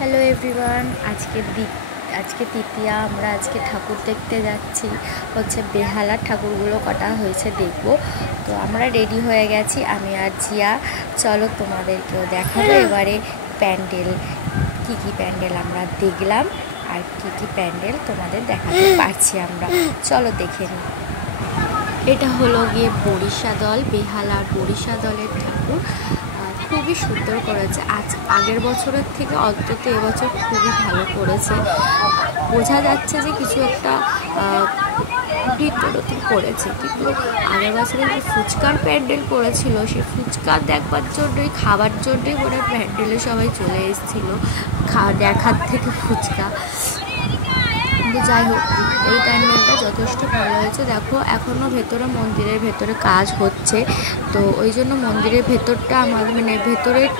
Hello everyone, আজকে তৃতীয়া। আমরা আজকে ঠাকুর দেখতে যাচ্ছি। হচ্ছে বেহালার ঠাকুরগুলো কটা হয়েছে দেখব। তো আমরা রেডি হয়ে গেছি, আমি আর জিয়া। চলো তোমাদেরকেও দেখাবো এবারে প্যান্ডেল, কি প্যান্ডেল আমরা দেখলাম আর কি প্যান্ডেল তোমাদের দেখাতে পারছি আমরা। চলো দেখে নিই। এটা হলো গিয়ে বরিশা দল, বেহালার বরিশা দলের ঠাকুর। খুবই সুন্দর করেছে, আগের বছরের থেকে অন্তত এবছর খুবই ভালো করেছে। বোঝা যাচ্ছে যে কিছু একটা নৃত্য নতুন করেছে, কিন্তু আগের বছরে যে ফুচকার প্যান্ডেল করেছিল, সেই ফুচকা দেখবার জন্যই, খাবার জন্যই মনে প্যান্ডেলে সবাই চলে এসেছিলো, দেখার থেকে ফুচকা। কিন্তু যাই হোক, এই প্যান্ডেলটা যথেষ্ট ভালো হয়েছে। দেখো এখনও মন্দিরের ভেতরে কাজ হচ্ছে, তো ওই জন্য মন্দিরের ভেতরটা আমাদের ভেতরের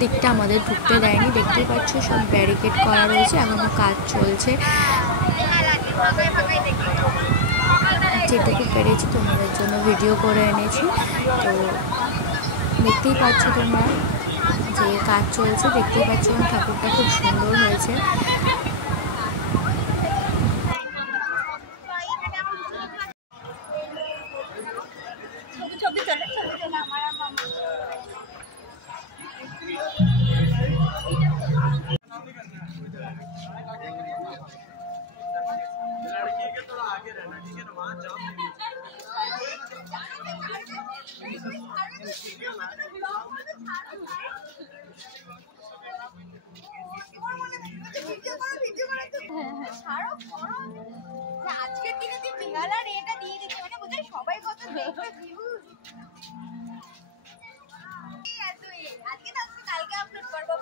দিকটা আমাদের ঢুকতে দেয়নি। দেখতেই পাচ্ছ সব ব্যারিকেড করা রয়েছে, এখনও কাজ চলছে। যেটুকু পেরেছি তোমাদের জন্য ভিডিও করে এনেছি। তো দেখতেই পাচ্ছ তোমরা যে কাজ চলছে, দেখতেই পাচ্ছ ঠাকুরটা খুব সুন্দর হয়েছে। আজকের দিনে তুই বেহালার এটা দিয়ে দিচ্ছি, মানে বুঝে সবাই কত দেখবে ভিউজ। আজকে তো কালকে আপলোড করবো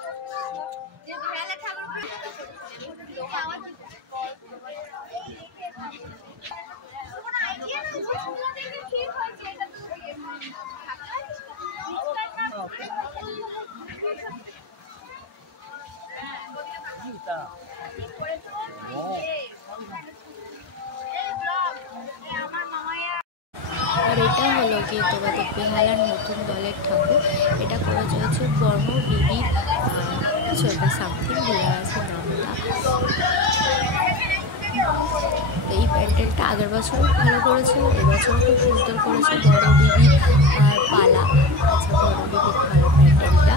যে বেহালা ঠাকুর আইডিয়া ঠিক হয়েছে। এটা তো আর এটা হলো গিয়ে তোমাদের বেহালার নতুন দলের ঠাকুর। এটা করা চলেছে বর্ণ বিবির কিছু একটা সামথিং বলে আছে নামটা। এই প্যান্ডেলটা আগের বছরও ভালো করেছিল, এবছরও খুব সুন্দর করেছে। বড় বিবি আর পালা, আচ্ছা বড় বিবির পালা প্যান্ডেলটা।